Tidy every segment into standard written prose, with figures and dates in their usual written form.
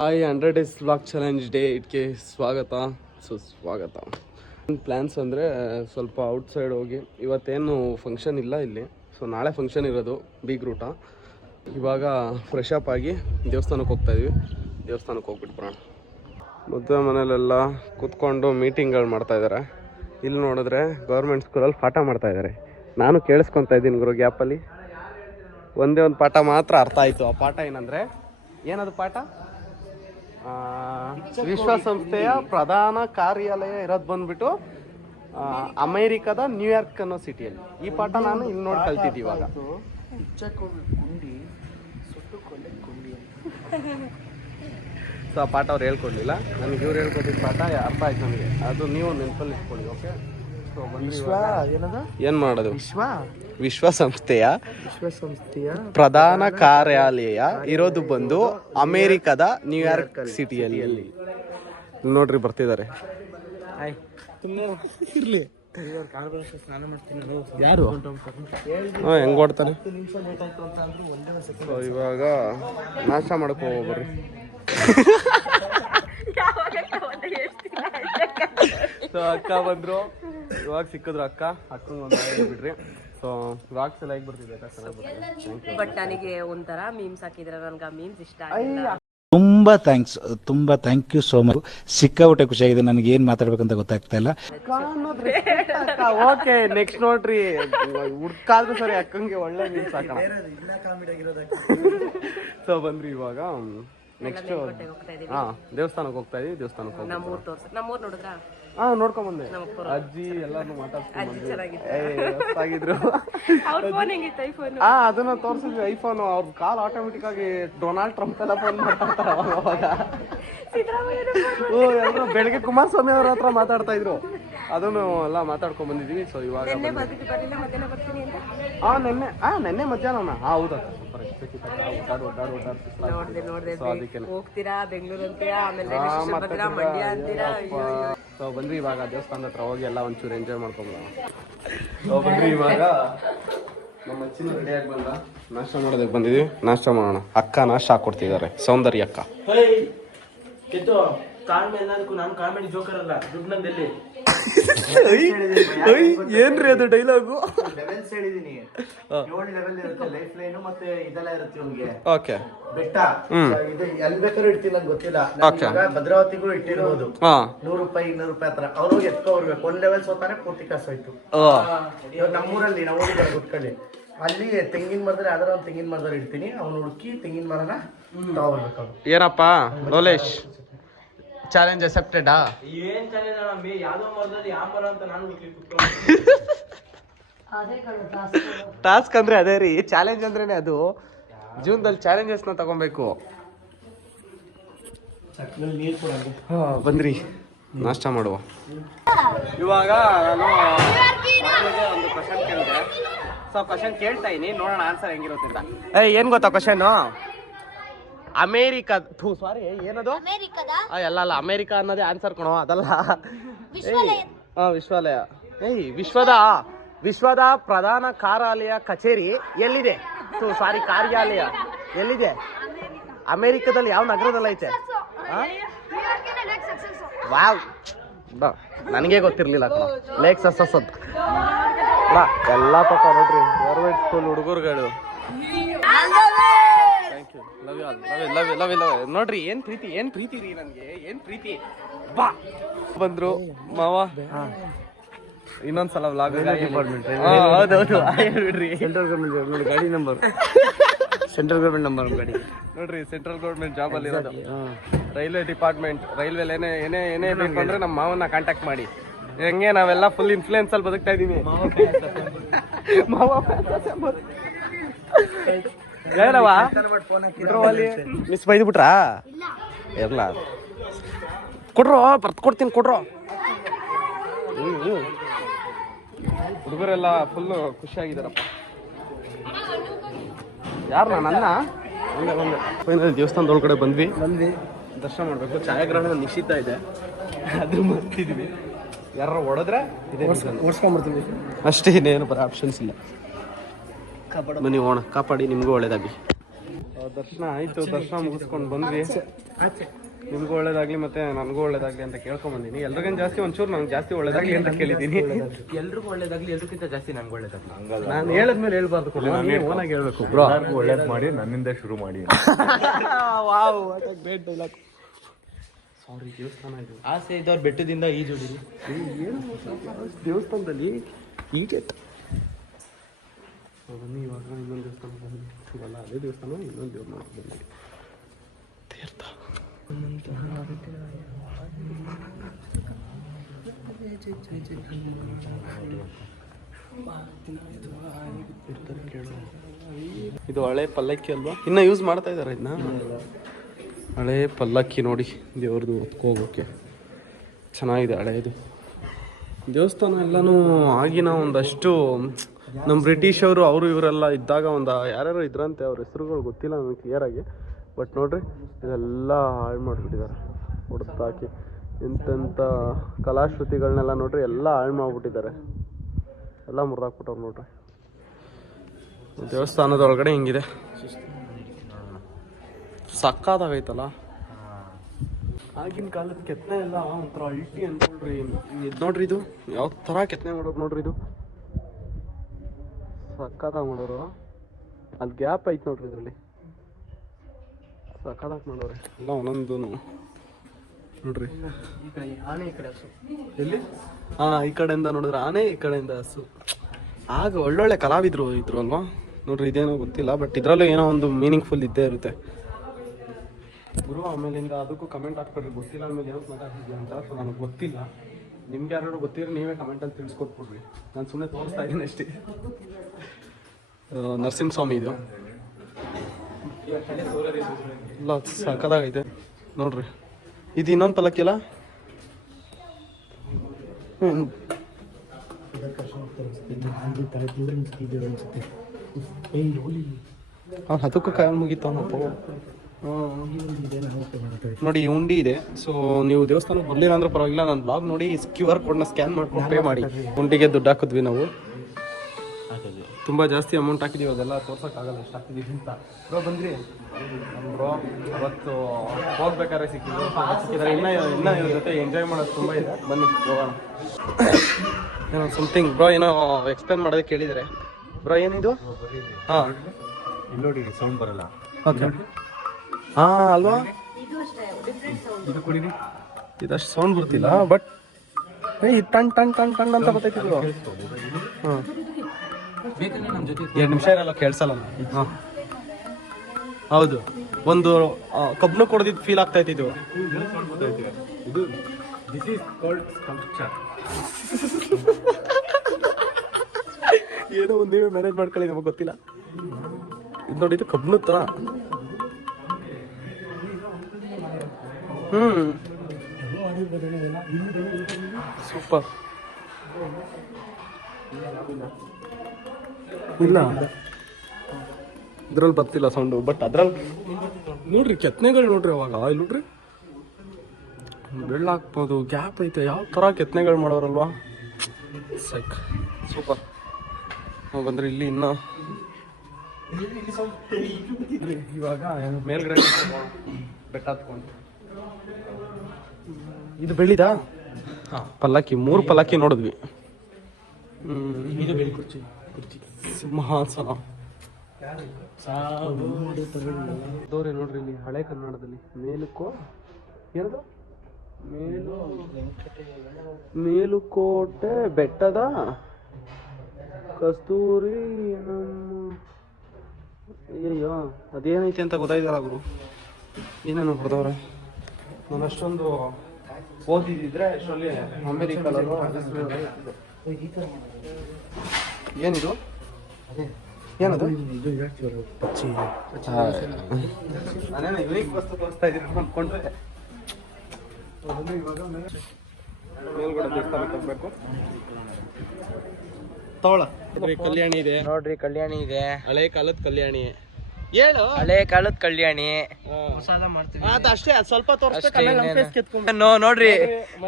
Hi 100 days vlog challenge day ಇಟ್ಗೆ ಸುಸ್ವಾಗತ. Plans ಅಂದರೆ ಸ್ವಲ್ಪ ಔಟ್ಸೈಡ್ ಹೋಗಿ, ಇವತ್ತೇನು ಫಂಕ್ಷನ್ ಇಲ್ಲ ಇಲ್ಲಿ, ಸೊ ನಾಳೆ ಫಂಕ್ಷನ್ ಇರೋದು ಬೀಗ್ರೂಟ. ಇವಾಗ ಫ್ರೆಶ್ ಅಪ್ ಆಗಿ ದೇವಸ್ಥಾನಕ್ಕೆ ಹೋಗ್ತಾಯಿದ್ವಿ. ದೇವಸ್ಥಾನಕ್ಕೆ ಹೋಗ್ಬಿಟ್ಟು ಬರೋಣ. ಮದುವೆ ಮನೇಲೆಲ್ಲ ಕೂತ್ಕೊಂಡು ಮೀಟಿಂಗ್ಗಳು ಮಾಡ್ತಾಯಿದ್ದಾರೆ. ಇಲ್ಲಿ ನೋಡಿದ್ರೆ ಗೌರ್ಮೆಂಟ್ ಸ್ಕೂಲಲ್ಲಿ ಪಾಠ ಮಾಡ್ತಾಯಿದ್ದಾರೆ. ನಾನು ಕೇಳಿಸ್ಕೊತಾ ಇದ್ದೀನಿ ಗುರು ಗ್ಯಾಪಲ್ಲಿ. ಒಂದೇ ಒಂದು ಪಾಠ ಮಾತ್ರ ಅರ್ಥ ಆಯಿತು. ಆ ಪಾಠ ಏನಂದರೆ, ಏನದು ಪಾಠ? ವಿಶ್ವಸಂಸ್ಥೆಯ ಪ್ರಧಾನ ಕಾರ್ಯಾಲಯ ಇರೋದು ಬಂದ್ಬಿಟ್ಟು ಅಮೇರಿಕಾದ ನ್ಯೂಯಾರ್ಕ್ ಅನ್ನೋ ಸಿಟಿಯಲ್ಲಿ. ಈ ಪಾಠ ನಾನು ಇಲ್ಲಿ ನೋಡಿ ಕಲ್ತಿದ್ದೆ. ಇವಾಗ ಸೊ ಆ ಪಾಠ ಅವ್ರು ಹೇಳ್ಕೊಡ್ಲಿಲ್ಲ ನನಗೆ, ಇವ್ರು ಹೇಳ್ಕೊಟ್ಟಿದ್ದ ಪಾಠ ಅರ್ಥ ಆಯ್ತು ನನಗೆ. ಅದು ನೀವು ನೆನಪಲ್ಲಿ ಇಟ್ಕೊಳ್ಳಿ. ಓಕೆ, ಸೊ ಏನು ಮಾಡೋದು? ವಿಶ್ವಸಂಸ್ಥೆಯ ಪ್ರಧಾನ ಕಾರ್ಯಾಲಯ ಇರೋದು ಬಂದು ಅಮೇರಿಕಾದ ನ್ಯೂಯಾರ್ಕ್ ಸಿಟಿಯಲ್ಲಿ. ನೋಡ್ರಿ ಬರ್ತಿದ್ದಾರೆ. ಇರ್ಲಿ ಯಾರು ಹೆಂಗ್ ಓಡ್ತಾನೆ. ಇವಾಗ ನಾಶ ಮಾಡಕ್ ಹೋಗ್ಬರ್ರಿ. ಅಕ್ಕ ಬಂದ್ರು, ಇವಾಗ ಸಿಕ್ಕಿದ್ರು. ಅಕ್ಕಂಗೆ ಒಂದು ಬಿಡ್ರಿ. ಸೊ ವ್ಲಾಗ್ಸ್ ಎಲ್ಲ ಹೇಗೆ ಬರ್ತಿದೆ? ಬಟ್ ನನಗೆ ಒಂಥರ ಮೀಮ್ಸ್ ಹಾಕಿದ್ರೆ ನನಗೆ ಆ ಮೀಮ್ಸ್ ಇಷ್ಟ ಆಗಿಲ್ಲ. ತುಂಬಾ ಥ್ಯಾಂಕ್ ಯು ಸೋ ಮಚ್. ಸಿಕ್ಕಾಬಿಟ್ಟೆ ಖುಷಿಯಾಗಿದೆ. ನನಗೆ ಏನ್ ಮಾತಾಡ್ಬೇಕಂತ ಗೊತ್ತಾಗ್ತಾ ಇಲ್ಲ. ಓಕೆ, ನೆಕ್ಸ್ಟ್ ನೋಡ್ರಿ, ಹುಡ್ಕಾದ್ರು ಸರಿ ಅಕ್ಕಂಗೆ ಒಳ್ಳೆ ಮೀಮ್ಸ್ ಹಾಕೋಣ. ಸೊ ಬಂದ್ರಿ ಇವಾಗ ನೆಕ್ಸ್ಟ್ ದೇವಸ್ಥಾನಕ್ಕೆ ಹೋಗ್ತಾ ಇದೀವಿ. ದೇವಸ್ಥಾನಕ್ಕೆ ನೋಡ್ಕೊಂಡ್ ಬಂದೆ. ಅಜ್ಜಿ ಎಲ್ಲಾರು ಮಾತಾಡ್ಸ್ಕೊಂಡಿದ್ರು. ಅದನ್ನ ತೋರ್ಸಿದ್ವಿ, ಐಫೋನ್. ಅವ್ರ ಕಾಲ್ ಆಟೋಮೆಟಿಕ್ ಆಗಿ ಡೊನಾಲ್ಡ್ ಟ್ರಂಪ್ ಎಲ್ಲ ಫೋನ್ ಮಾಡ್ತಾ ಅವಾಗ. ಎಲ್ಲರೂ ಬೆಳಗ್ಗೆ ಕುಮಾರಸ್ವಾಮಿ ಅವ್ರ ಹತ್ರ ಮಾತಾಡ್ತಾ ಇದ್ರು. ಅದನ್ನು ಎಲ್ಲ ಮಾತಾಡ್ಕೊಂಡ್ ಬಂದಿದೀವಿ. ಸೊ ಇವಾಗ ನೆನ್ನೆ ಮಧ್ಯಾಹ್ನ. ಹೌದಾ, ಹೋಗ್ತೀರಾ ಬೆಂಗಳೂರು ಅಂತೀರಾ, ಆಮೇಲೆ ಮಂಡ್ಯ ಅಂತೀರಾ. ಸೊ ಬಂದ್ರಿ ಇವಾಗ ದೇವಸ್ಥಾನದ ಹತ್ರ ಹೋಗಿ ಎಲ್ಲ ಒಂಚೂರು ಎಂಜಾಯ್ ಮಾಡ್ಕೊಂಡ್ಬರೋಣ. ಬಂದ್ರಿ ಇವಾಗ ನಮ್ಮ ಅಚ್ಚಿನ ರೆಡಿಯಾಗಿ ಬಂದ. ನಾಷ್ಟ ಮಾಡೋದಕ್ಕೆ ಬಂದಿದ್ವಿ. ನಾಷ್ಟ ಮಾಡೋಣ. ಅಕ್ಕ ನಾಷ್ಟ ಹಾಕೊಡ್ತಿದ್ದಾರೆ, ಸೌಂದರ್ಯ ಅಕ್ಕ. ಏನ್ರಿ ಅದು ಡೈಲಾಗು? ಓಕೆ, ಬೆಟ್ಟ ಎಲ್ಲಿ ಬೇಕಾದ್ರೂ ಇಡ್ತೀನಿ, ನಂಗೆ ಗೊತ್ತಿಲ್ಲ. ಭದ್ರಾವತಿಗೂ ಇಟ್ಟಿರ್ಬೋದು. 100 ರೂಪಾಯಿ 200 ರೂಪಾಯಿ ಹತ್ರ ಅವ್ರಿಗೆ ಎತ್ಕೊಬರ್ಬೇಕು. ಒಂದ್ ಲೆವೆಲ್ ಸೋತಾನೆ ಪೂರ್ತಿ ಕಾಸು ಹೋಯ್ತು. ಇವಾಗ ನಮ್ಮೂರಲ್ಲಿ ನಾವು ಹೋಗಿದ್ದಾರೆ ಗೊತ್ಕೊಳ್ಳಿ, ಅಲ್ಲಿ ತೆಂಗಿನ ಮರದಲ್ಲಿ ಯಾವ್ದಾರ ಒಂದು ತೆಂಗಿನ ಮರದಲ್ಲಿ ಇಡ್ತೀನಿ. ಅವ್ನು ಹುಡುಕಿ ತೆಂಗಿನ ಮರನ ತಗೋಬರ್ಬೇಕು. ಏನಪ್ಪ ಲೋಲೇಶ್, ಚಾಲೆಂಜ್ ಅಕ್ಸೆಪ್ಟೆಡಾ? ಏನ್ ಚಾಲೆಂಜ್ ಅಣ್ಣ? ಯಾವ್ದೋ ಮರದಲ್ಲಿ ಯಾವ ಮರ ಅಂತ ನಾನು ಟಾಸ್ಕ್ ಅಂದ್ರೆ ಅದೇ ರೀ. ಚಾಲೆಂಜ್ ಅಂದ್ರೇನೆ ಅದು. ಜೀವನದಲ್ಲಿ ಚಾಲೆಂಜಸ್ ನ ತಗೊಬೇಕು. ಬಂದ್ರಿ ನಾಷ್ಟ ಮಾಡುವ. ಇವಾಗ ನಾನು ಒಂದು ಕ್ವಶನ್ ಕೇಳಿದೆ. ಸೊ ಕ್ವಶನ್ ಕೇಳ್ತಾ ಇದೀನಿ, ನೋಡೋಣ ಆನ್ಸರ್ ಹೆಂಗಿರುತ್ತೆ ಅಂತ. ಏನ್ ಗೊತ್ತಾ ಕ್ವಶನ್? ಅಮೇರಿಕಾ ಸಾರಿ ಏನದು? ಅಲ್ಲ ಅಮೇರಿಕಾ ಅನ್ನೋದೇ ಆನ್ಸರ್ ಕಣೋ, ಅದಲ್ಲ. ವಿಶ್ವಾಲಯ. ವಿಶ್ವದ ಪ್ರಧಾನ ಕಾರ್ಯಾಲಯ ಕಚೇರಿ ಎಲ್ಲಿದೆ? ಸಾರಿ, ಕಾರ್ಯಾಲಯ ಎಲ್ಲಿದೆ? ಅಮೇರಿಕಾದಲ್ಲಿ ಯಾವ ನಗರದಲ್ಲಿ ಐತೆ? ವಾವ್, ನನಗೆ ಗೊತ್ತಿರ್ಲಿಲ್ಲ ಕಣ. ಲೇಕ್ ಸಕ್ಸಸ್ ಅಂತ ಎಲ್ಲ ಪಕ್ಕ ನೋಡ್ರಿ. ಗೌರ್ಮೆಂಟ್ ಸ್ಕೂಲ್ ಹುಡುಗರುಗಳು. ನೋಡ್ರಿ ಏನ್ ಪ್ರೀತಿ ರೀ ನನ್ಗೆ. ಏನ್ ಪ್ರೀತಿ. ಬಾ ಬಂದ್ರು ಮಾವ. ಇನ್ನೊಂದ್ಸಲ ವ್ಲಾಗ್. ಹೌದೌದು, ಹೇಳ್ಬಿಡ್ರಿ. ಸೆಂಟ್ರಲ್ ಗೌರ್ಮೆಂಟ್ ಗಾಡಿ ನಂಬರ್. ಸೆಂಟ್ರಲ್ ಗೌರ್ಮೆಂಟ್ ನಂಬರ್ ಗಾಡಿ ನೋಡ್ರಿ. ಸೆಂಟ್ರಲ್ ಗೌರ್ಮೆಂಟ್ ಜಾಬ್ ಅಲ್ಲಿ ಇರೋದು. Railway department. ರೈಲ್ವೆ ಏನೇ ಬೇಕು ಅಂದ್ರೆ ನಮ್ಮ ಮಾವನ್ನ ಕಾಂಟ್ಯಾಕ್ಟ್ ಮಾಡಿ. ಹೆಂಗೆ ನಾವೆಲ್ಲ ಫುಲ್ ಇನ್ಫ್ಲೂಯೆನ್ಸ್ ಅಲ್ಲಿ ಬದುಕ್ತಾ ಇದೀವಿ. ಹೇಳವಾ ಮಿಸ್ ಬೈದು ಬಿಟ್ರಾ? ಇರ್ಲ ಕೊಡ್ರೋ, ಬರ್ತ್ ಕೊಡ್ತೀನಿ ಕೊಡ್ರೋ. ಹುಡುಗರೆಲ್ಲ ಫುಲ್ಲು ಖುಷಿಯಾಗಿದ್ದಾರಪ್ಪ. ಯಾರು ನನ್ನ ಫೈನಲ್ ದೇವಸ್ಥಾನದೊಳಗಡೆ ಬಂದ್ವಿ. ದರ್ಶನ ಮಾಡಬೇಕು. ಛಾಯಾಗ್ರಹಣ ನಿಶ್ಚಿತ ಇದೆ, ಅದ್ರ ಮಾಡ್ತಿದ್ವಿ. ಯಾರು ಹೊಡೆದ್ರೆ ಓಡಿಸ್ಕೊಂಡ್ಬರ್ತೀವಿ ಅಷ್ಟೇ, ಇನ್ನೇನು ಬರೋ ಆಪ್ಷನ್ಸ್ ಇಲ್ಲ. ಬನ್ನಿ ಹೋಣ, ಕಾಪಾಡಿ, ನಿಮಗೂ ಒಳ್ಳೇದಾಗಿ. ದರ್ಶನ ಆಯ್ತು, ದರ್ಶನ ಮುಗಿಸ್ಕೊಂಡು ಬಂದ್ವಿ. ನಿಮ್ಗೂ ಒಳ್ಳೇದಾಗ್ಲಿ ಮತ್ತೆ ನನಗೂ ಒಳ್ಳೇದಾಗ್ಲಿ ಅಂತ ಕೇಳ್ಕೊಂಡ್ ಬಂದೀನಿ. ಎಲ್ರಿಗಿಂತ ಜಾಸ್ತಿ ಒಂಚೂರು ನಂಗೆ ಜಾಸ್ತಿ ಒಳ್ಳೇದಾಗ್ಲಿ ಅಂತ ಕೇಳಿದ್ದೀನಿ. ಎಲ್ರಿಗೂ ಒಳ್ಳೇದಾಗ್ಲಿ, ಎಲ್ರಿಗಿಂತ ಜಾಸ್ತಿ ನಂಗೆ ಒಳ್ಳೇದಾಗ್ಲಿ. ನಾನು ಹೇಳಿದ್ಮೇಲೆ ಹೇಳ್ಬಾರ್ದು, ಓನಾಗಿ ಹೇಳ್ಬೇಕು ಬ್ರೋ. ಒಳ್ಳೇದ್ ಮಾಡಿ ನನ್ನಿಂದ ಶುರು ಮಾಡಿ. ಸಾರಿ, ದೇವಸ್ಥಾನ ಇದು. ಆಸೆ ಇದ್ದವ್ರು ಬೆಟ್ಟದಿಂದ ಈಜುಡಿರಿ. ಏನು ದೇವಸ್ಥಾನದಲ್ಲಿ ಹೀಗೆ ಬನ್ನಿ. ಇವಾಗ ಇನ್ನೊಂದು ದೇವಸ್ಥಾನ ಬನ್ನಿ. ಅಲ್ಲ ಅದೇ ದೇವಸ್ಥಾನ, ಇನ್ನೊಂದು ದೇವ್ರ ನೋಡಿ ಬನ್ನಿ. ತೀರ್ಥ ಇದು ಹಳೆ ಪಲ್ಲಕ್ಕಿ ಅಲ್ವಾ? ಇನ್ನ ಯೂಸ್ ಮಾಡ್ತಾ ಇದಾರೆ ಇದನ್ನ. ಹಳೆ ಪಲ್ಲಕ್ಕಿ ನೋಡಿ, ದೇವ್ರದ್ದು ಹೋಗೋಕೆ ಚೆನ್ನಾಗಿದೆ. ಹಳೆಯದು ದೇವಸ್ಥಾನ ಎಲ್ಲನೂ ಆಗಿನ ಒಂದಷ್ಟು ನಮ್ಮ ಬ್ರಿಟಿಷ್ ಅವರು ಇವರೆಲ್ಲ ಇದ್ದಾಗ ಒಂದು ಯಾರ್ಯಾರು ಇದ್ರಂತೆ, ಅವ್ರ ಹೆಸರುಗಳು ಗೊತ್ತಿಲ್ಲ ನನಗೆ ಕ್ಲಿಯರಾಗಿ. ಬಟ್ ನೋಡ್ರಿ, ಇದೆಲ್ಲ ಹಾಳು ಮಾಡಿಬಿಟ್ಟಿದ್ದಾರೆ ಹೊಡೆದಾಕಿ. ಎಂತೆಂಥ ಕಲಾಶ್ರುತಿಗಳನ್ನೆಲ್ಲ ನೋಡ್ರಿ ಎಲ್ಲ ಹಾಳು ಮಾಡಿಬಿಟ್ಟಿದ್ದಾರೆ, ಎಲ್ಲ ಮುರಿದಾಕ್ಬಿಟ್ಟವ್ರು ನೋಡ್ರಿ. ದೇವಸ್ಥಾನದೊಳಗಡೆ ಹಿಂಗಿದೆ, ಸಕ್ಕತ್ತಾಗೈತಲ್ಲ. ಆಗಿನ ಕಾಲದ ಕೆತ್ತನೆ ಎಲ್ಲ ಒಂಥರ ಅಲ್ಟಿ ಅನ್ಕೊಳ್ರಿ. ಇದು ನೋಡ್ರಿ, ಇದು ಯಾವ ಥರ ಕೆತ್ತನೆ ಮಾಡೋರು ನೋಡ್ರಿ. ಇದು ಸಕ್ಕತ್ತಾಗಿ ಮಾಡೋರು. ಅಲ್ಲಿ ಗ್ಯಾಪ್ ಐತೆ ನೋಡ್ರಿ, ಇದರಲ್ಲಿ ಸಕ್ಕತ್ತಾಗಿ ಮಾಡೋರೆ ಎಲ್ಲ ಒಂದೊಂದು ನೋಡ್ರಿ. ಆನೆ ಈ ಕಡೆ ಎಲ್ಲಿ? ಹಾಂ, ಈ ಕಡೆಯಿಂದ ನೋಡಿದ್ರೆ ಆನೆ, ಈ ಕಡೆಯಿಂದ ಹಸು. ಆಗ ಒಳ್ಳೊಳ್ಳೆ ಕಲಾವಿದರು ಇದ್ರು ಅಲ್ವಾ? ನೋಡ್ರಿ, ಇದೇನೋ ಗೊತ್ತಿಲ್ಲ, ಬಟ್ ಇದರಲ್ಲೂ ಏನೋ ಒಂದು ಮೀನಿಂಗ್ಫುಲ್ ಇದ್ದೇ ಇರುತ್ತೆ ಗುರು. ಆಮೇಲಿಂದ ಅದಕ್ಕೂ ಕಮೆಂಟ್ ಹಾಕ್ಬಿಡ್ರಿ, ಗೊತ್ತಿಲ್ಲ ಆಮೇಲೆ ಏನೋ ಮಾತಾಡ್ತಿದ್ವಿ ಅಂತ. ಸೊ ನನಗೆ ಗೊತ್ತಿಲ್ಲ, ನಿಮ್ಗೆ ಯಾರು ಗೊತ್ತಿದ್ರೆ ನೀವೇ ಕಮೆಂಟಲ್ಲಿ ತಿಳಿಸ್ಕೊಟ್ಬಿಡ್ರಿ. ನಾನು ಸುಮ್ಮನೆ ತೋರಿಸ್ತಾ ಇದ್ದೀನಿ ಅಷ್ಟೇ. ನರಸಿಂಹಸ್ವಾಮಿ ಇದು ಎಲ್ಲ ಸಕ್ಕದಾಗೈತೆ ನೋಡ್ರಿ. ಇದು ಇನ್ನೊಂದು ಪಲ್ಲಕ್ಕಿ ಅಲ್ಲ? ಅದಕ್ಕೂ ಕಾಯಿ ಮುಗೀತವನಪ್ಪ. ನೋಡಿ, ಉಂಡಿ ಇದೆ. ಸೊ ನೀವು ದೇವಸ್ಥಾನಕ್ಕೆ ಬರ್ಲಿಲ್ಲ ಅಂದ್ರೆ ಪರವಾಗಿಲ್ಲ, ನನ್ನ ಬ್ಲಾಗ್ ನೋಡಿ QR ಕೋಡ್ನ ಸ್ಕ್ಯಾನ್ ಮಾಡ್ಕೊಂಡು ಪೇ ಮಾಡಿ. ಉಂಡಿಗೆ ದುಡ್ಡು ಹಾಕಿದ್ವಿ ನಾವು, ತುಂಬ ಜಾಸ್ತಿ ಅಮೌಂಟ್ ಹಾಕಿದ್ದೀವಿ. ಅದೆಲ್ಲ ತೋರ್ಸೋಕ್ಕಾಗಲ್ಲ ಎಷ್ಟು ಹಾಕಿದ್ದೀವಿ ಅಂತ. ಬ್ರೋ ಬಂದ್ರಿ ಬ್ರೋ, ಅವತ್ತು ಹೋಗ್ಬೇಕಾದ್ರೆ ಸಿಕ್ಕಿದ್ದಾರೆ. ಇನ್ನೂ ಇವ್ರ ಜೊತೆ ಎಂಜಾಯ್ ಮಾಡೋದು ತುಂಬ ಇದೆ. ಬನ್ನಿ ಹೋಗೋಣ. ಏನೋ ಸಮಥಿಂಗ್ ಬ್ರೋ ಏನೋ ಎಕ್ಸ್ಪ್ಲೇನ್ ಮಾಡೋದಕ್ಕೆ ಕೇಳಿದರೆ. ಬ್ರೋ ಏನಿದು? ಹಾಂ, ಇಲ್ಲಿ ನೋಡಿ, ಸೌಂಡ್ ಬರಲ್ಲ. ಓಕೆ, ಹಾಂ ಅಲ್ವಾ? ಇದು ಕುಡೀರಿ. ಇದಷ್ಟು ಸೌಂಡ್ ಬರ್ತಿಲ್ಲ, ಬಟ್ ಇದು ಟಣ್ ಟಣ್ ಟಣ್ ಟಣ್ ಅಂತ ಗೊತ್ತಾಯ್ತಿದ್ರು. ಹಾಂ, 2 ನಿಮಿಷ ಇರಲ್ಲ, ಕೇಳಿಸಲ್ಲ. ಹಾಂ ಹೌದು, ಒಂದು ಕಬ್ಬನ್ನು ಕೊಡದಿದ್ದು ಫೀಲ್ ಆಗ್ತಾ ಇತ್ತು. ಇದು ದಿಸ್ ಈಸ್ ಕಾಲ್ಡ್ ಸ್ಕಲ್ಪ್ಚರ್. ಏನೋ ಒಂದು ನೀವೇ ಮ್ಯಾನೇಜ್ ಮಾಡ್ಕೊಳ್ಳಿ, ನಮಗೆ ಗೊತ್ತಿಲ್ಲ. ಇದು ನೋಡಿ, ಇದು ಕಬ್ಬನ ಥರ. ಸೂಪರ್. ಇಲ್ಲ, ಇದ್ರಲ್ಲಿ ಬರ್ತಿಲ್ಲ ಸೌಂಡು, ಬಟ್ ಅದ್ರಲ್ಲಿ ನೋಡ್ರಿ ಕೆತ್ತನೆಗಳು ನೋಡ್ರಿ. ಅವಾಗ ಇಲ್ಲಿ ನೋಡ್ರಿ, ಬೆಳ್ಳ ಹಾಕ್ಬೋದು, ಗ್ಯಾಪ್ ಐತೆ, ಯಾವ ಥರ ಕೆತ್ತನೆಗಳು ಮಾಡೋರಲ್ವಾ. ಸೈಕ್ ಸೂಪರ್. ನಾವು ಬಂದ್ರೆ ಇಲ್ಲಿ ಇನ್ನು ಇವಾಗ ಮೇಲ್ಗಡೆ ಬೆಟ್ಟ ಹತ್ಕೊಂಡು. ಇದು ಬೆಳ್ಳಿದಾ? ಪಲ್ಲಕ್ಕಿ, 3 ಪಲ್ಲಕ್ಕಿ ನೋಡಿದ್ವಿ. ಇದು ಬೆಳಿ ಕುರ್ಚಿ, ಸಿಂಹಾಸನ ದೋರೆ ನೋಡ್ರಿ. ಇಲ್ಲಿ ಹಳೆ ಕನ್ನಡದಲ್ಲಿ ಮೇಲುಕೋ ಏನದು? ಮೇಲುಕೋಟೆ ಬೆಟ್ಟದ ಕಸ್ತೂರಿ. ಅಯ್ಯೋ, ಅದೇನೈತೆ ಅಂತ ಗೊತ್ತಾಯ್ತಲ್ಲ ಗುರು. ಏನೇನು ಬರ್ದವ್ರೆ? ನಾನು ಅಷ್ಟೊಂದು ಓದಿದ್ರೆ ಅಷ್ಟರಲ್ಲಿ ಅಮೇರಿಕಲ್ಲೂ ಏನಿದು? ಏನದು? ನಾನೇನು ಯುನೀಕ್ ವಸ್ತು ತೋರಿಸ್ತಾ ಇದ್ದೀನಿ ಅಂದ್ಕೊಂಡ್ರೆ ಇವಾಗ ಮೇಲ್ಗಡೆ ದೇವಸ್ಥಾನಕ್ಕೆ ಹೋಗ್ಬೇಕು. ತೋಳ ಕಲ್ಯಾಣಿ ಇದೆ ನೋಡ್ರಿ, ಕಲ್ಯಾಣಿ ಇದೆ, ಹಳೆ ಕಾಲದ ಕಲ್ಯಾಣಿ. ಹೇಳು, ಹಳೆ ಕಾಲದ ಕಲ್ಯಾಣಿ. ಅದಷ್ಟೇ, ಅದು ಸ್ವಲ್ಪ ನೋಡ್ರಿ,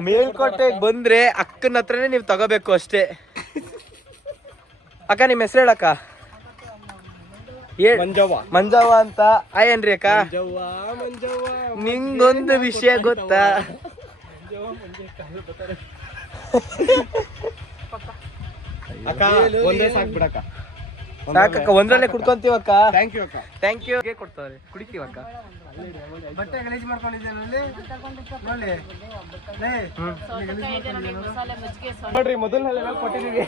ಮೇಲ್ಕೋಟೆಗೆ ಬಂದ್ರೆ ಅಕ್ಕನ ಹತ್ರನೇ ನೀವು ತಗೋಬೇಕು ಅಷ್ಟೇ. ಅಕ್ಕ, ನಿಮ್ಮ ಹೆಸರು ಹೇಳಕ್ಕ? ಮಂಜವ್ವ ಅಂತ ಏನ್ರಿ ಅಕ್ಕ ನಿಂಗೊಂದು ವಿಷಯ ಗೊತ್ತಾ ಅಕ್ಕ ಒಂದೇ ಸಾಕ್ಬಿಡಕ್ಕ ಸಾಕಕ್ಕ ಒಂದ್ರಲ್ಲೇ ಕುಡ್ಕೊಂತೀವಕ್ಕ ಥ್ಯಾಂಕ್ ಯು ಅಕ್ಕ ಥ್ಯಾಂಕ್ ಯು ಕೊಡ್ತಾರೆ ಕುಡಿತೀವಕ್ಕ ಬಟ್ಟೆ ಗಲೀಜ್ ಮಾಡ್ಕೊಂಡಿದ್ದೇನೆ ನೋಡ್ರಿ ಮೊದಲನೇ ಲೆವೆಲ್ ಕೊಟ್ಟಿದೀವಿ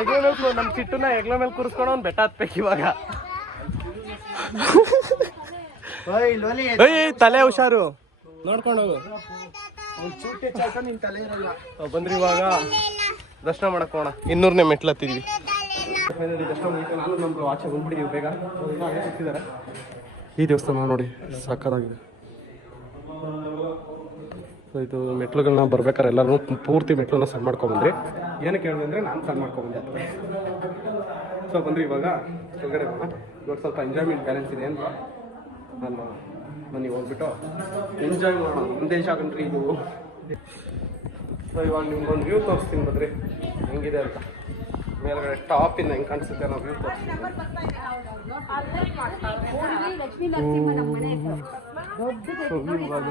ಎಗ್ಲ ಮೇಲೆ ನಮ್ ಚಿಟ್ಟನ್ನ ಎಗ್ಲ ಮೇಲೆ ಕೂರಿಸ್ಕೊಂಡು ಒಂದ್ ಬೆಟ್ಟ ಹತ್ಬೇಕು ಇವಾಗ ತಲೆ ಹುಷಾರು ನೋಡ್ಕೊಂಡು ಹೋಗು ಬಂದ್ರಿ ಇವಾಗ ದರ್ಶನ ಮಾಡಕ್ ಹೋಗೋಣ 200ನೇ ಮೆಟ್ಲು ಹತ್ತಿದ್ವಿ ದರ್ಶನ ಮುಗಿತು ನಾನು ನಮ್ದು ಆಚೆ ಬಂದ್ಬಿಟ್ಟಿದೀವಿ ಬೇಗ ಸಿಗ್ತಿದ್ದಾರೆ ಈ ದೇವಸ್ಥಾನ ನೋಡಿ ಸಕ್ಕತ್ತಾಗಿದೆ ಸೊ ಇದು ಮೆಟ್ಲುಗಳನ್ನ ಬರ್ಬೇಕಾದ್ರೆ ಎಲ್ಲರೂ ಪೂರ್ತಿ ಮೆಟ್ಲನ್ನ ಸಣ್ಣ ಮಾಡ್ಕೊಂಬಂದ್ರಿ ಏನಕ್ಕೆ ಹೇಳಿದೆ ಅಂದರೆ ನಾನು ಸಣ್ಣ ಮಾಡ್ಕೊಂಬಂದೆ ಸೊ ಬಂದ್ರಿ ಇವಾಗ ಕೆಳಗಡೆ ಹೋಗೋಣ ಇವಾಗ ಸ್ವಲ್ಪ ಎಂಜಾಯ್ಮೆಂಟ್ ಬ್ಯಾಲೆನ್ಸ್ ಇದೆ ಅಂತ ನಾನು ಮನೆಗೆ ಹೋಗ್ಬಿಟ್ಟು ಎಂಜಾಯ್ ಮಾಡೋಣ ನಮ್ಮ ದೇಶ ಆಗಂತ್ರಿ ಇದು ಸೊ ಇವಾಗ ನಿಮ್ಗೊಂದು ವ್ಯೂ ತೋರಿಸ್ತೀನಿ ಬಂದ್ರಿ ಹೆಂಗಿದೆ ಅಂತ ಮೇಲ್ಗಡೆ ಟಾಪಿಂದ ಹೆಂಗೆ ಕಾಣಿಸುತ್ತೆ ನಾವು ವ್ಯೂ ತೋರಿಸ್ತೀನಿ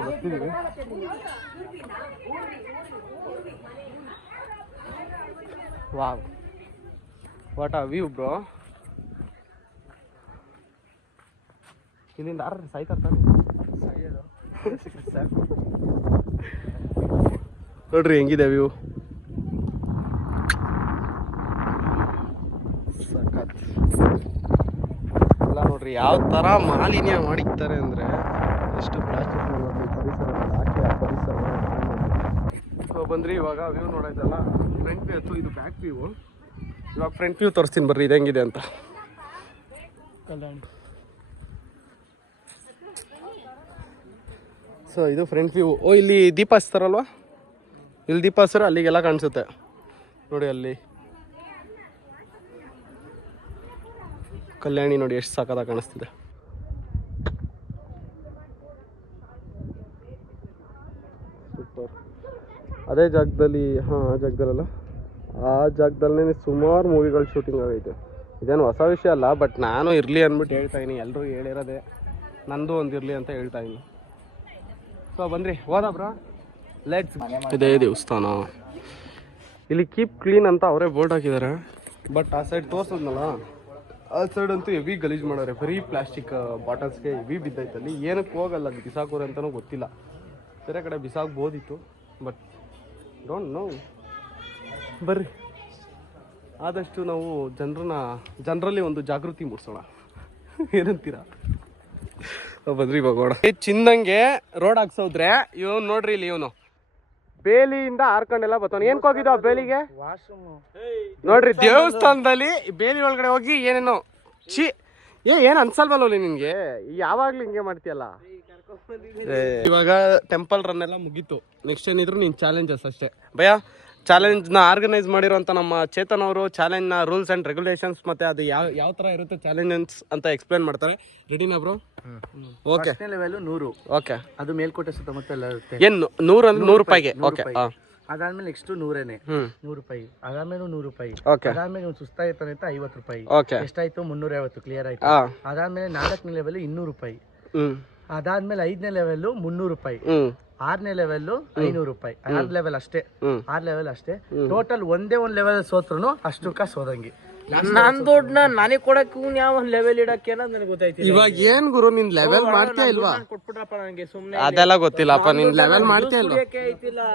ಬರ್ತಿದ್ದೀವಿ ವಾವ್ ವಾಟ್ ಆ ವ್ಯೂ ಬ್ರೋ ಇಲ್ಲಿಂದ ಯಾರು ಸಾಯ್ತಾರ ನೋಡ್ರಿ ಹೆಂಗಿದೆ ವ್ಯೂ ಸಖತ್ ಎಲ್ಲ ನೋಡ್ರಿ ಯಾವ ಥರ ಮಾಲಿನ್ಯ ಮಾಡಿರ್ತಾರೆ ಅಂದರೆ ಎಷ್ಟು ಪ್ಲಾಸ್ಟಿಕ್ ಪರಿಸರ ಹಾಕಿ ಆ ಪರಿಸರ ಸೊ ಬಂದ್ರಿ ಇವಾಗ ವ್ಯೂ ನೋಡೋದಲ್ಲ ಫ್ರಂಟ್ ವ್ಯೂ ಅಥವಾ ಇದು ಬ್ಯಾಕ್ ವ್ಯೂ ಇವಾಗ ಫ್ರಂಟ್ ವ್ಯೂ ತೋರಿಸ್ತೀನಿ ಬರ್ರಿ ಇದು ಹೆಂಗಿದೆ ಅಂತ ಸೊ ಇದು ಫ್ರಂಟ್ ವ್ಯೂ ಓ ಇಲ್ಲಿ ದೀಪ ಹಚ್ತಾರಲ್ವ ಇಲ್ಲಿ ದೀಪ ಹಚ್ತಾರೆ ಅಲ್ಲಿಗೆಲ್ಲ ಕಾಣಿಸುತ್ತೆ ನೋಡಿ ಅಲ್ಲಿ ಕಲ್ಯಾಣಿ ನೋಡಿ ಎಷ್ಟು ಸಾಕಾದಾಗ ಕಾಣಿಸ್ತಿದೆ ಸೂಪರ್ ಅದೇ ಜಾಗದಲ್ಲಿ ಹಾಂ ಆ ಜಾಗದಲ್ಲ ಆ ಜಾಗದಲ್ಲೇ ಸುಮಾರು ಮೂವಿಗಳು ಶೂಟಿಂಗ್ ಆಗೈತೆ ಇದೇನು ಹೊಸ ವಿಷಯ ಅಲ್ಲ ಬಟ್ ನಾನು ಇರಲಿ ಅಂದ್ಬಿಟ್ಟು ಹೇಳ್ತಾ ಇದೀನಿ ಎಲ್ಲರೂ ಹೇಳಿರೋದೆ ನಂದು ಒಂದು ಇರಲಿ ಅಂತ ಹೇಳ್ತಾ ಇದೀನಿ ಸೊ ಬನ್ರಿ ಹೋದ ಬ್ರಾ ಲೆಟ್ಸ್ ಇದೇ ದೇವಸ್ಥಾನ ಇಲ್ಲಿ ಕೀಪ್ ಕ್ಲೀನ್ ಅಂತ ಅವರೇ ಬೋರ್ಡ್ ಹಾಕಿದ್ದಾರೆ ಬಟ್ ಆ ಸೈಡ್ ತೋರ್ಸದ್ನಲ್ಲ ಆ ಸೈಡ್ ಅಂತೂ ಹೆವಿ ಗಲೀಜ್ ಮಾಡೋರೆ ಬರೀ ಪ್ಲಾಸ್ಟಿಕ್ ಬಾಟಲ್ಸ್ಗೆ ಹೆವಿ ಬಿದ್ದೈತಲ್ಲಿ ಏನಕ್ಕೆ ಹೋಗಲ್ಲ ಅದು ಬಿಸಾಕೋರೆ ಅಂತಲೂ ಗೊತ್ತಿಲ್ಲ ಬೇರೆ ಕಡೆ ಬಿಸಾಕ್ಬೋದಿತ್ತು ಬಟ್ ಡೋಂಟ್ ನೋ ಬರ್ರಿ ಆದಷ್ಟು ನಾವು ಜನರಲ್ಲಿ ಒಂದು ಜಾಗೃತಿ ಮೂಡಿಸೋಣ ಏನಂತೀರಾ ಬಂದ್ರಿ ಇವಾಗ ಚಿಂದಂಗೆ ರೋಡ್ ಹಾಕ್ಸೋದ್ರೆ ಇವನು ನೋಡ್ರಿ ಇಲ್ಲಿ ಇವನು ಬೇಲಿಯಿಂದ ಹಾರ್ಕೊಂಡೆಲ್ಲ ಬರ್ತಾನೆ ಏನಕ್ಕೆ ಹೋಗಿದ್ದು ಆ ಬೇಲಿಗೆ ನೋಡ್ರಿ ದೇವಸ್ಥಾನದಲ್ಲಿ ಬೇಲಿ ಒಳಗಡೆ ಹೋಗಿ ಏನೇನೋ ಚಿ ಏನ್ ಅನ್ಸಲ್ವಲ್ಲ ನಿನ್ಗೆ ಯಾವಾಗ್ಲೂ ಹಿಂಗೆ ಮಾಡ್ತೀಯಲ್ಲ ಇವಾಗ ಟೆಂಪಲ್ ರನ್ ಎಲ್ಲ ಮುಗೀತು ನೆಕ್ಸ್ಟ್ ಏನಿದ್ರು ನೀನ್ ಚಾಲೆಂಜಸ್ ಅಷ್ಟೇ ಭಯ ಚಾಲೆಂಜ್ನ ಆರ್ಗನೈಸ್ ಮಾಡಿರೋಂಥ ನಮ್ಮ ಚೇತನ್ ಅವರು ಚಾಲೆಂಜ್ನ ರೂಲ್ಸ್ ಆ್ಯಂಡ್ ರೆಗ್ಯುಲೇಷನ್ಸ್ ಮತ್ತು ಅದು ಯಾವ ಥರ ಇರುತ್ತೆ ಚಾಲೆಂಜಸ್ ಅಂತ ಎಕ್ಸ್ಪ್ಲೇನ್ ಮಾಡ್ತಾರೆ ರೆಡಿನಾ ಬ್ರೋ ಓಕೆ ಲೆವೆಲ್ 100 ಓಕೆ ಅದು ಮೇಲ್ಕೋಟೆ ಸುತ್ತಮುತ್ತ ಎಲ್ಲ ಇರುತ್ತೆ ಏನು 100 ಅಂದ್ರೆ 100 ರೂಪಾಯಿಗೆ ಓಕೆ ಅದಾದ್ಮೇಲೆ ನೆಕ್ಸ್ಟ್ 100ನೇ 100 ರೂಪಾಯಿ ಅದಾದ್ಮೇಲೆ 100 ರೂಪಾಯಿ ಅದಾದ್ಮೇಲೆ ಒಂದು ಸುಸ್ತಾಯ್ತಾನೆ ಅಂತ 50 ರೂಪಾಯಿ ಎಷ್ಟಾಯ್ತು 350 ಕ್ಲಿಯರ್ ಆಯ್ತು ಅದಾದ್ಮೇಲೆ 4ನೇ ಲೆವೆಲ್ 200 ರೂಪಾಯಿ ಅದಾದ್ಮೇಲೆ 5ನೇ ಲೆವೆಲ್ 300 ರೂಪಾಯಿ 6ನೇ ಲೆವೆಲ್ 500 ರೂಪಾಯಿ 6 ಲೆವೆಲ್ ಅಷ್ಟೇ ಟೋಟಲ್ ಒಂದೇ ಒಂದು ಲೆವೆಲ್ ಸೋತ್ರು ಅಷ್ಟು ಕಾಸು ಹೋದಂಗೆ ನಾನ್ ದುಡ್ಡನ್ನ ನನಗೆ ಕೊಡಕ್ ಯಾವ ಲೆವೆಲ್ ಇಡಕ್ಕೆ ನನಗೆ ಗೊತ್ತಾಯ್ತು ಇವಾಗ ಏನ್ ಗುರು ನಿನ್ ಲೆವೆಲ್ ಮಾಡ್ತೀಯ ಇಲ್ವಾ ಕೊಟ್ಬಿಟ್ರಪ್ಪ ನನಗೆ ಸುಮ್ನೆ ಅದೆಲ್ಲ ಗೊತ್ತಿಲ್ಲಪ್ಪ ನೀನ್ ಲೆವೆಲ್ ಮಾಡ್ತೀಯ ಇಲ್ವಾ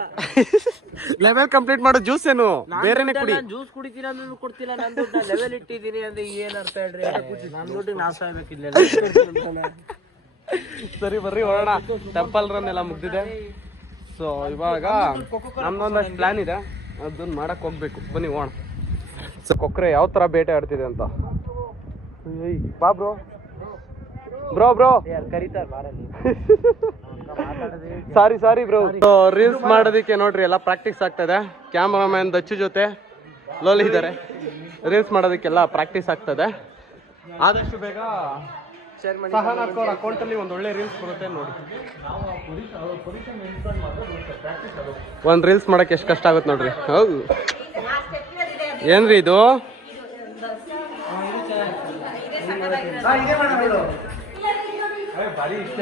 ಲೆವೆಲ್ ಕಂಪ್ಲೀಟ್ ಮಾಡೋ ಜ್ಯೂಸ್ ಏನು ಬೇರೆನೆ ಕುಡಿ ಜ್ಯೂಸ್ ಕುಡಿತೀನಿ ಅಂದ್ರೆ ಕೊಡ್ತಿಲ್ಲ ನಾನು ದುಡ್ಡು ಲೆವೆಲ್ ಇಟ್ಟಿದ್ದೀನಿ ಅಂದ್ರೆ ಏನ್ ಅರ್ಥ ಹೇಳ್ರಿ ನಾನು ದುಡ್ಡಿಗೆ ನಾಶ ಆಗ್ಬೇಕಿಲ್ಲ ಸರಿ ಬರ್ರಿ ಹೊರಡೋಣ ಟೆಂಪಲ್ ರನ್ ಎಲ್ಲ ಮುಗ್ದಿದೆ ಸೊ ಇವಾಗ ನಮ್ದೊಂದಷ್ಟು ಪ್ಲಾನ್ ಇದೆ ಅದನ್ನ ಮಾಡಕ್ ಹೋಗ್ಬೇಕು ಬನ್ನಿ ಹೋಗೋಣ ಸೊ ಕೊಕ್ರೆ ಯಾವ ತರ ಬೇಟೆ ಆಡ್ತಿದೆ ಅಂತ ಬಾ ಬ್ರೋ ಬ್ರೋ ಬ್ರೋ ಸಾರಿ ಬ್ರೋ ರೀಲ್ಸ್ ಮಾಡೋದಕ್ಕೆ ನೋಡ್ರಿ ಎಲ್ಲ ಪ್ರಾಕ್ಟೀಸ್ ಆಗ್ತದೆ ಕ್ಯಾಮ್ರಾಮ್ಯಾನ್ ದಚ್ಚು ಜೊತೆ ಲೋಲಿ ಇದ್ದಾರೆ ರೀಲ್ಸ್ ಮಾಡೋದಕ್ಕೆಲ್ಲ ಪ್ರಾಕ್ಟೀಸ್ ಆಗ್ತದೆ ಆದಷ್ಟು ಬೇಗ ಸಹನ ಅವ್ರ ಅಕೌಂಟ್ ಅಲ್ಲಿ ಒಂದು ಒಳ್ಳೆ ರೀಲ್ಸ್ ಬರುತ್ತೆ ನೋಡಿ ಒಂದ್ ರೀಲ್ಸ್ ಮಾಡಕ್ ಎಷ್ಟು ಕಷ್ಟ ಆಗುತ್ತೆ ನೋಡ್ರಿ ಹೌದು ಏನ್ರಿ ಇದು ಭಾರಿ ಇಷ್ಟ.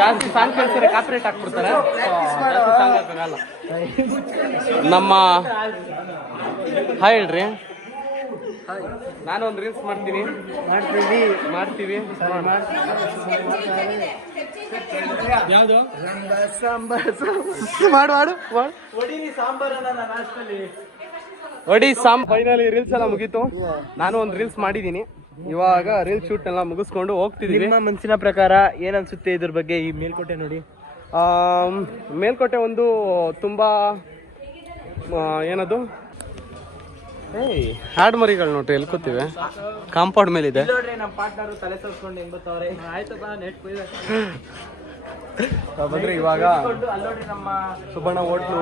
ಜಾಸ್ತಿ ಸಾಂಗ್ ಕೇಳ್ತಾರೆ ಕಾಪರೇಟ್ ಹಾಕ್ಬಿಡ್ತಾರೆ. ನಮ್ಮ ಹಾಯ್ ಹೇಳ್ರಿ. ನಾನು ಒಂದು ರೀಲ್ಸ್ ಮಾಡ್ತೀನಿ. ಮಾಡ್ತೀವಿ. ಯಾವುದು ಮಾಡು ಒಡಿ ಸಾಂಬ್. ಫೈನಲಿ ರೀಲ್ಸ್ ಎಲ್ಲ ಮುಗೀತು. ನಾನು ಒಂದು ರೀಲ್ಸ್ ಮಾಡಿದ್ದೀನಿ. ಇವಾಗ ರೀಲ್ ಶೂಟ್ ಎಲ್ಲ ಮುಗಿಸ್ಕೊಂಡು ಹೋಗ್ತಿದೀವಿ. ನಿಮ್ಮ ಮನಸ್ಸಿನ ಪ್ರಕಾರ ಏನ್ ಅನ್ಸುತ್ತೆ ಇದ್ರ ಬಗ್ಗೆ? ಈ ಮೇಲ್ಕೋಟೆ ನೋಡಿ. ಮೇಲ್ಕೋಟೆ ಒಂದು ತುಂಬಾ ಏನದು ಹಾಡ್ ಮರಿಗಳು ನೋಡ್ರಿ ಎಲ್ಲಿ ಕೂತಿವೆ. ಕಾಂಪೌಂಡ್ ಮೇಲೆ ಇದೆ. ನೋಡ್ರಿ ನಮ್ಮ ಪಾರ್ಟ್ನರ್ ತಲೆ ಸೋಸ್ಕೊಂಡು ಹೆಂಗ್ ಬರ್ತಾವ್ರೆ. ಆಯ್ತಪ್ಪ ನೆಟ್ ಬಂದ್ರೆ ಇವಾಗ ಅಲ್ಲೋಡ್ರಿ ನಮ್ಮ ಸುಬ್ಬಣ್ಣ ಹೋಟ್ಲು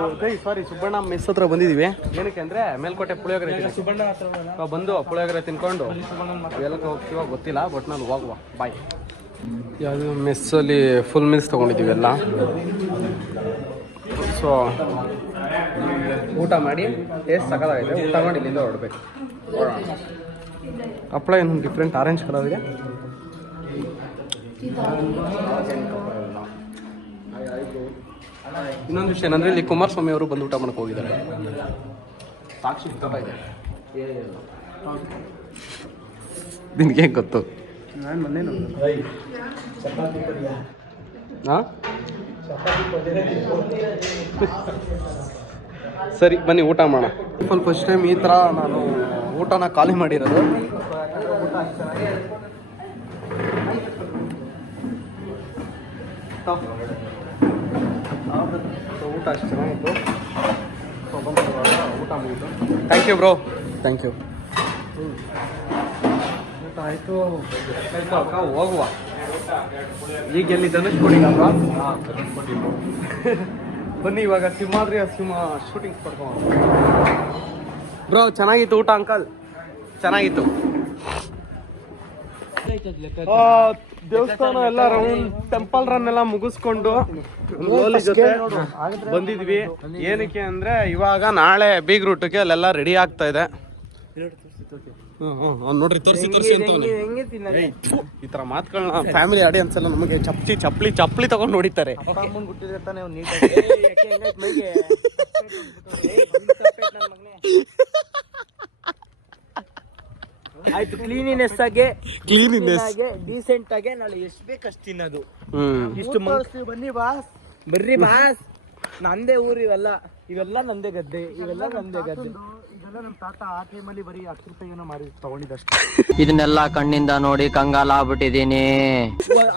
ಸುಬ್ಬಣ್ಣ ಮೆಸ್ ಹತ್ರ ಬಂದಿದೀವಿ. ಏನಕ್ಕೆ ಅಂದ್ರೆ ಮೇಲ್ಕೋಟೆ ಪುಳಿಯೋಗರೆ ಸುಬ್ಬಣ್ಣ ಹತ್ರ ಬಂದು ಪುಳಿಯೋಗರೆ ತಿನ್ಕೊಂಡು ಎಲ್ಲಕ್ಕೆ ಹೋಗ್ತೀವ ಗೊತ್ತಿಲ್ಲ. ಬಟ್ ನಾನು ಹೋಗುವ ಬಾಯ್. ಯಾವುದು ಮೆಸ್ಸಲ್ಲಿ ಫುಲ್ ಮೀಲ್ಸ್ ತೊಗೊಂಡಿದ್ದೀವಿ ಎಲ್ಲ. ಸೊ ಊಟ ಮಾಡಿ ಟೇಸ್ಟ್ ಸಕ್ಕತ್ತಾಗಿದೆ. ಊಟ ಮಾಡಿ ಇಲ್ಲಿಂದ ಹೊರಡ್ಬೇಕು. ಹಪ್ಪಳ ಏನು ಡಿಫ್ರೆಂಟ್ ಆರೆಂಜ್ ಕಲರ್ ಇದೆ. ಇನ್ನೊಂದು ವಿಷಯ ಏನಂದ್ರೆ ಇಲ್ಲಿ ಕುಮಾರಸ್ವಾಮಿ ಅವರು ಬಂದು ಊಟ ಮಾಡಕ್ಕೆ ಹೋಗಿದ್ದಾರೆ. ಸಾಕ್ಷಿ ಇದೆ. ನಿನ್ಗೆ ಹೆಂಗೆ ಗೊತ್ತು? ಹಾಂ ಸರಿ ಬನ್ನಿ ಊಟ ಮಾಡೋಣ. ಫಸ್ಟ್ ಟೈಮ್ ಈ ಥರ ನಾನು ಊಟನ ಖಾಲಿ ಮಾಡಿರೋದು. ಊಟ ಅಷ್ಟು ಚೆನ್ನಾಗಿತ್ತು. ಊಟ ಮುಗಿತು. Thank you bro. Thank you. ಊಟ ಆಯಿತು. ಅಕ್ಕ ಹೋಗುವ. ಈಗ ಎಲ್ಲಿ ಧನುಷ್ಕೋಡಿ ಅಲ್ವಾ? ಬನ್ನಿ ಇವಾಗ ಸಿಂಹ ಶೂಟಿಂಗ್ ಪಡ್ಕೊಂಡು. ಬ್ರೋ ಚೆನ್ನಾಗಿತ್ತು ಊಟ ಅಂಕಲ್. ಚೆನ್ನಾಗಿತ್ತು. ದೇವಸ್ಥಾನ ಎಲ್ಲ ರೌಂಡ್ ಟೆಂಪಲ್ ರನ್ ಎಲ್ಲ ಮುಗಿಸ್ಕೊಂಡು ಜೊತೆ ಬಂದಿದ್ವಿ. ಏನಕ್ಕೆ ಅಂದ್ರೆ ಇವಾಗ ನಾಳೆ ಬೀಗ್ ರೂಟ್ಗೆ ಅಲ್ಲೆಲ್ಲ ರೆಡಿ ಆಗ್ತಾ ಇದೆ. ನೋಡ್ರಿ ತೋರಿಸಿ ಈ ತರ ಮಾತುಗಳನ್ನ ಫ್ಯಾಮಿಲಿ ಆಡಿಯನ್ಸ್ ಎಲ್ಲ ನಮಗೆ ಚಪ್ಪಲಿ ತಗೊಂಡು ನೋಡಿತಾರೆ. ಆಯ್ತು ಕ್ಲೀನಿನೆಸ್ ಆಗಿ ಡೀಸೆಂಟ್ ಆಗಿ ನಾಳೆ ಎಷ್ಟು ಬೇಕು ಅಷ್ಟು ತಿನ್ನೋದು. ಇಷ್ಟು ಬರ್ರಿ ಬಾಸ್. ನಂದೇ ಊರು ಇವೆಲ್ಲ ನಂದೇ ಗದ್ದೆ. ಇದೆಲ್ಲ ನಮ್ಮ ತಾತ ಆ ಟೈಮಲ್ಲಿ ಬರೀ 10 ರೂಪಾಯಿ ಏನೋ ಮಾರಿ ತಗೊಂಡಿದ್ದಷ್ಟು. ಇದನ್ನೆಲ್ಲ ಕಣ್ಣಿಂದ ನೋಡಿ ಕಂಗಾಲ ಆಗ್ಬಿಟ್ಟಿದೀನಿ.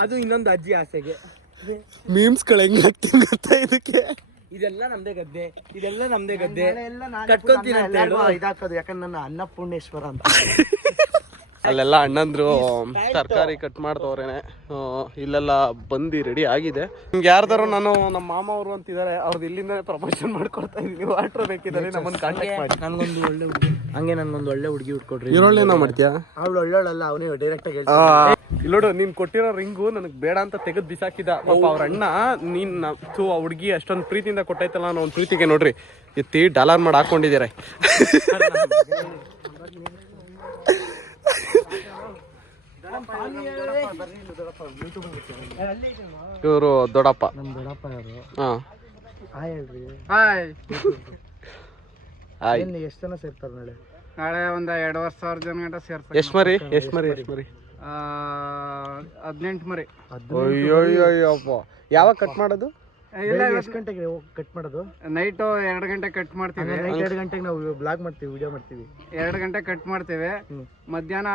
ಅದು ಇನ್ನೊಂದು ಅಜ್ಜಿ ಆಸೆಗೆ ಮೀಮ್ಸ್ಗಳು ಹೆಂಗ್ ಆಗ್ತೀನಿ ಗೊತ್ತಾ ಇದಕ್ಕೆ. ಇದೆಲ್ಲ ನಮ್ದೇ ಗದ್ದೆ ಕಟ್ಕೊಂತೀನಿ ಅಂತ ಇದಾಕೋದು. ಯಾಕಂದ್ರೆ ನನ್ನ ಅನ್ನಪೂರ್ಣೇಶ್ವರ ಅಂತ ಅಲ್ಲೆಲ್ಲ ಅಣ್ಣಂದ್ರು ತರಕಾರಿ ಕಟ್ ಮಾಡ್ತವ್ರೇನೆ. ಇಲ್ಲೆಲ್ಲ ಬಂದು ರೆಡಿ ಆಗಿದೆ. ನಿಮ್ಗೆ ಯಾರ್ದಾರು ನಾನು ನಮ್ಮ ಮಾಮ ಅವರು ಅಂತಿದ್ದಾರೆ. ಅವ್ರದ್ದು ಇಲ್ಲಿಂದನೇ ಪ್ರಮೋಷನ್ ಮಾಡ್ಕೊಡ್ತಾ ಇದೀನಿ. ವಾಟ್ರ್ ಬೇಕಿದ್ದಾರೆ ನಮ್ಮನ್ನು ಕಾಂಟ್ಯಾಕ್ಟ್ ಮಾಡಿ. ನನ್ಗೊಂದು ಒಳ್ಳೆ ಹುಡುಗಿ ನನ್ಗೊಂದು ಒಳ್ಳೆ ಹುಡುಗಿ ಉಟ್ಕೊಡ್ರಿ. ಇರೋಳೇನೋ ಮಾಡ್ತೀಯಾ? ಅವಳು ಒಳ್ಳೋಳಲ್ಲ, ಅವನೇ ಡೈರೆಕ್ಟ್ ಆಗಿ ಇಲ್ಲೋಡು ನೀನ್ ಕೊಟ್ಟಿರೋ ರಿಂಗು ನನಗೆ ಬೇಡ ಅಂತ ತೆಗೆದು ಬಿಸಾಕಿದ. ಪಾಪ ಅವ್ರ ಅಣ್ಣ ನೀನ್ ಆ ಹುಡುಗಿ ಅಷ್ಟೊಂದು ಪ್ರೀತಿಯಿಂದ ಕೊಟ್ಟೈತಲ್ಲ ಅನ್ನೋ ಒಂದು ಪ್ರೀತಿಗೆ ನೋಡ್ರಿ ಎತ್ತಿ ಡಾಲರ್ ಮಾಡಿ ಹಾಕೊಂಡಿದ್ದಾರೆ. ಇವರು ದೊಡ್ಡಪ್ಪ. ಎಷ್ಟು ಜನ ಸೇರ್ತಾರೆ ನಾಳೆ? ನಾಳೆ ಒಂದು 2,500 ಜನ ಗಂಟ ಸೇರ್ತಾರೆ. ಎಷ್ಟು ಮರಿ? 18 ಮರಿ. ಅಯ್ಯೋಯ್ಯಪ್ಪ. ಯಾವಾಗ ಕಟ್ ಮಾಡೋದು? ಎಷ್ಟು ಗಂಟೆಗೆ ಕಟ್ ಮಾಡೋದು? ನೈಟು 2 ಗಂಟೆ ಕಟ್ ಮಾಡ್ತೀವಿ. 2 ಗಂಟೆಗೆ ನಾವು ಬ್ಲಾಗ್ ಮಾಡ್ತೀವಿ, ವಿಡಿಯೋ ಮಾಡ್ತೀವಿ. 2 ಗಂಟೆ ಕಟ್ ಮಾಡ್ತೇವೆ. ಮಧ್ಯಾಹ್ನ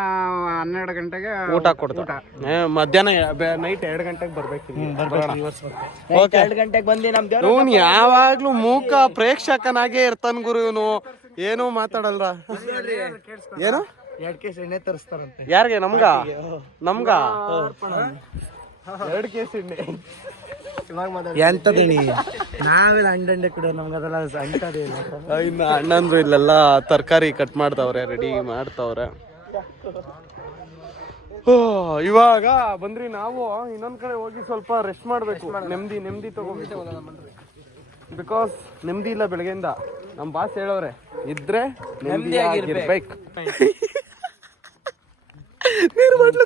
12 ಗಂಟೆಗೆ ಊಟ ಕೊಡ್ತಾರೆ. ಮಧ್ಯಾಹ್ನ ನೈಟ್ 2 ಗಂಟೆಗೆ ಬರ್ಬೇಕು. 2 ಗಂಟೆಗೆ ಬಂದು ಇವನು ಯಾವಾಗ್ಲೂ ಮೂಕ ಪ್ರೇಕ್ಷಕನಾಗೆ ಇರ್ತಾನ ಗುರು. ಇವನು ಏನು ಮಾತಾಡಲ್ರ. ಏನು 2 ಕೇಸ್ ಎಣ್ಣೆ ತರಿಸ್ತಾರಂತೆ. ಯಾರಿಗೆ? ನಮ್ಗ 2 ಕೇಸ್ ಎಣ್ಣೆ. ಎಂತದೇಳಿ ನಾವೆಲ್ಲ ಅಂಡೆ ಕೂಡ ನಮ್ಗೆ ಅದೆಲ್ಲ ಅಂಟದೇ ಇಲ್ಲ. ಇನ್ನು ಅಣ್ಣಂದ್ರು ಇಲ್ಲೆಲ್ಲ ತರಕಾರಿ ಕಟ್ ಮಾಡ್ತಾವ್ರೆ, ರೆಡಿ ಮಾಡ್ತಾವ್ರೆ. ಇವಾಗ ಬಂದ್ರಿ ನಾವು ಇನ್ನೊಂದ್ ಕಡೆ ಹೋಗಿ ಸ್ವಲ್ಪ ರೆಸ್ಟ್ ಮಾಡ್ಬೇಕು. ನೆಮ್ಮದಿ ತಗೋಬೇಕು. ಬಿಕಾಸ್ ನೆಮ್ಮದಿ ಇಲ್ಲ ಬೆಳಗ್ಗೆಯಿಂದ. ನಮ್ಮ ಬಾಸ್ ಹೇಳೋರೆ ಇದ್ರೆ ನೆಮ್ಮದಿಯಾಗಿರ್ಬೇಕು. ನೀರು ಬಾಟ್ಲು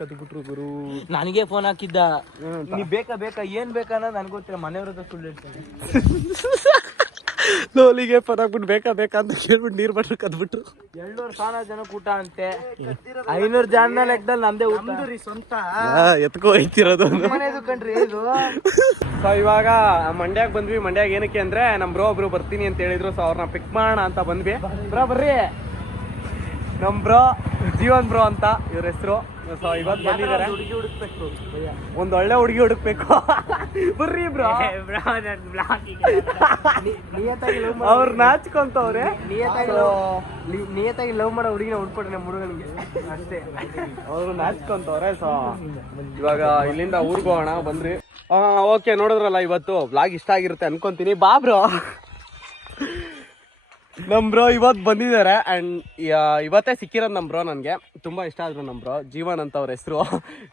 ಕದ್ಬಿಟ್ರು ಗುರು. ನನಗೆ ಫೋನ್ ಹಾಕಿದ್ದ, ನೀ ಬೇಕಾ ಏನ್ ಬೇಕಾನ ನನ್ಗೆ ಗೊತ್ತಿಲ್ಲ, ಮನೆಯವ್ರ ಹತ್ರ ಸುಳ್ಳು ಹೇಳ್ತಾರೆ. ಲೋಲಿಗೆ ಫೋನ್ ಹಾಕ್ಬಿಟ್ಟು ಬೇಕಾ ಅಂತ ಕೇಳ್ಬಿಟ್ಟು ನೀರು ಬಾಟ್ಲು ಕದ್ಬಿಟ್ರು. 200 ಜನ ಊಟ ಅಂತೆ, 500 ಜನ ಲೆಕ್ಕದಲ್ಲಿ ನಂದೇ ಊಟ ಸ್ವಂತ ಎತ್ಕೋ ಹೋಯ್ತಿರೋದು. ಮನೆದು ಕಣ್ರಿ ಇದು. ಸೊ ಇವಾಗ ಮಂಡ್ಯಾಗ ಬಂದ್ವಿ. ಮಂಡ್ಯಾಗ ಏನಕ್ಕೆ ಅಂದ್ರೆ ನಮ್ ಬ್ರೋ ಒಬ್ರು ಬರ್ತೀನಿ ಅಂತ ಹೇಳಿದ್ರು. ಸೊ ಅವ್ರನ್ನ ಪಿಕ್ ಮಾಡೋಣ ಅಂತ ಬಂದ್ವಿ. ಬ್ರೋ ಬರ್ರಿ, ನಮ್ ಬ್ರೋ ಜೀವನ್ ಬ್ರೋ ಅಂತ ಇವ್ರ ಹೆಸರು. ಸೊ ಇವತ್ತು ಬಂದಿದ್ದಾರೆ. ಹುಡುಗಿ ಹುಡುಕ್ಬೇಕು, ಒಂದ್ ಒಳ್ಳೆ ಹುಡುಗಿ ಹುಡುಕ್ಬೇಕು. ಬರ್ರಿ ಬ್ರೋ. ಅವ್ರ ನಾಚ್ಕೊಂತವ್ರೆ. ನಿಯತ್ತಾಗಿ ಲವ್ ಮಾಡೋ ಹುಡುಗಿನ ಹುಡ್ಕೊಡ್ರಿ ನಮ್ಮ ಹುಡುಗನಿಗೆ ಅಷ್ಟೇ. ಅವ್ರು ನಾಚ್ಕೊಂತವ್ರೆ. ಸೊ ಇವಾಗ ಇಲ್ಲಿಂದ ಊರ್ಗ್ ಹೋಗೋಣ ಬಂದ್ರಿ. ಓಕೆ, ನೋಡಿದ್ರಲ್ಲ ಇವತ್ತು ವ್ಲಾಗ್ ಇಷ್ಟ ಆಗಿರುತ್ತೆ ಅನ್ಕೊಂತೀನಿ. ಬಾ ಬ್ರೋ. ನಮ್ ಬ್ರೋ ಇವತ್ತು ಬಂದಿದ್ದಾರೆ ಅಂಡ್ ಇವತ್ತೇ ಸಿಕ್ಕಿರೋದು ನಮ್ ಬ್ರೋ. ನನ್ಗೆ ತುಂಬಾ ಇಷ್ಟ ಆದ್ರು ನಮ್ ಬ್ರೋ. ಜೀವನ್ ಅಂತ ಅವ್ರ ಹೆಸರು.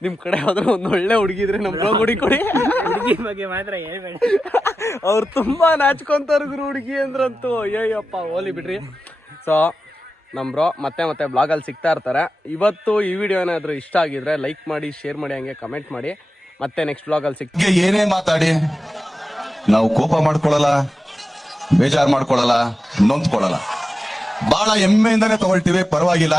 ನಿಮ್ ಕಡೆ ಹೋದ್ರೆ ಒಂದ್ ಒಳ್ಳೆ ಹುಡುಗಿ ಇದ್ರೆ ನಮ್ ಬ್ರೋ ಕೊಡಿ. ಹುಡುಗಿ ಬಗ್ಗೆ ಮಾತ್ರ ಹೇಳ್ಬೇಡ. ಅವ್ರು ತುಂಬಾ ನಾಚ್ಕೊಂತಾರ ಗುರು ಹುಡುಗಿ ಅಂದ್ರಂತೂ. ಅಯ್ಯಪ್ಪ ಹೋಲಿ ಬಿಡ್ರಿ. ಸೊ ನಮ್ ಬ್ರೋ ಮತ್ತೆ ಬ್ಲಾಗಲ್ಲಿ ಸಿಗ್ತಾ ಇರ್ತಾರೆ. ಇವತ್ತು ಈ ವಿಡಿಯೋ ಏನಾದ್ರು ಇಷ್ಟ ಆಗಿದ್ರೆ ಲೈಕ್ ಮಾಡಿ, ಶೇರ್ ಮಾಡಿ, ಹಂಗೆ ಕಮೆಂಟ್ ಮಾಡಿ. ಮತ್ತೆ ನೆಕ್ಸ್ಟ್ ಬ್ಲಾಗಲ್ಲಿ ಸಿಗ್ತೀವಿ. ಏನೇ ಮಾತಾಡಿ ನಾವು ಕೋಪ ಮಾಡ್ಕೊಳ್ಳಲ್ಲ, ಬೇಜಾರು ಮಾಡ್ಕೊಳ್ಳಲ್ಲ, ನೊಂದ್ಕೊಳ್ಳಲ್ಲ. ಬಹಳ ಹೆಮ್ಮೆಯಿಂದಾನೆ ತಗೊಳ್ತೀವಿ, ಪರವಾಗಿಲ್ಲ.